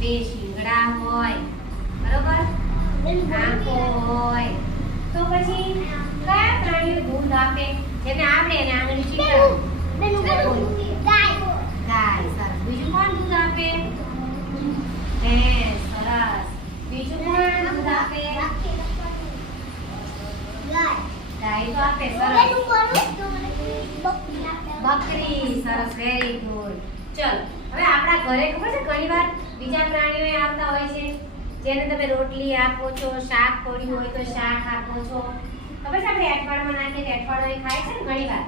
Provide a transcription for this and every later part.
બે શિંગડા હોય, બરોબર, આંખો હોય, તો પછી કયા પ્રાણીઓ દૂધ આપે? જેને આપણે એને આંગળી ચીકણું. ગાય. સરસ. બીજું કોણ દૂધ આપે? ભેંસ. સરસ. બીજું કોણ દૂધ આપે? ગાય તો આપે. સરસ. બકરી. સરસ. Very good. ચલો હવે આપણા ઘરે ખબર છે ઘણીવાર બીજા પ્રાણીઓ આવતા હોય છે જેને તમે રોટલી આપો છો, શાક પડ્યું હોય તો શાક આપો છો. ખબર છે આપણે અઠવાડિયામાં નાખીએ અઠવાડિયો એ ખાય છે ને ઘણીવાર.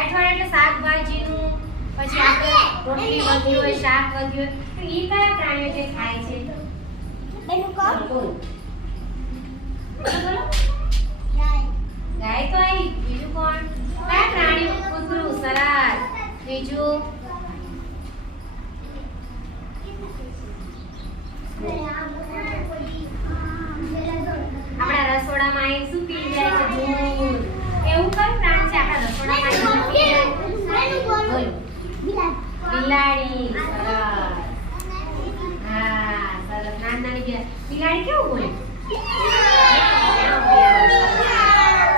અઠવાડિયા એટલે શાકભાજીનું, પછી આપણે રોટલી વધી હોય, શાક વધી હોય, તો ઈ કયા પ્રાણીઓ જે ખાય છે? એનું કોણ? બોલો. ગાય તો આવી. બીજું કોણ? કયા પ્રાણીઓ? કૂતરું. સરસ. બીજું? આપણા રસોડામાં એક શું પી જાય છે? દૂધ. એવું કયું પ્રાણી છે આપણા રસોડામાં દૂધ પી જાય? બોલો. બિલાડી. સરસ. હા, સરસ. નાની બિલાડી કેવું બોલે?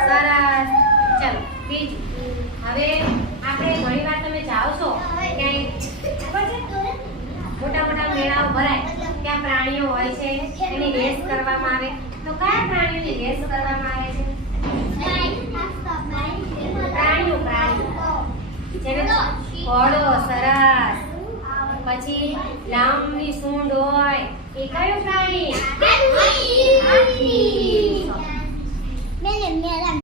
સરસ. ચલો બીજું. હવે આપણે ઘણીવાર તમે જાઓ છો ક્યાંય, ખબર છે મોટા મોટા મેળાઓ ભરાય ત્યાં પ્રાણીઓ હોય છે, એની રેસ કરવામાં આવે, તો કયા પ્રાણીઓની રેસ કરવામાં આવે છે? પ્રાણીઓ. જેને ઘોડો. સરસ. પછી લાંબી સૂંઢ હોય એ કયું પ્રાણી? હાથી.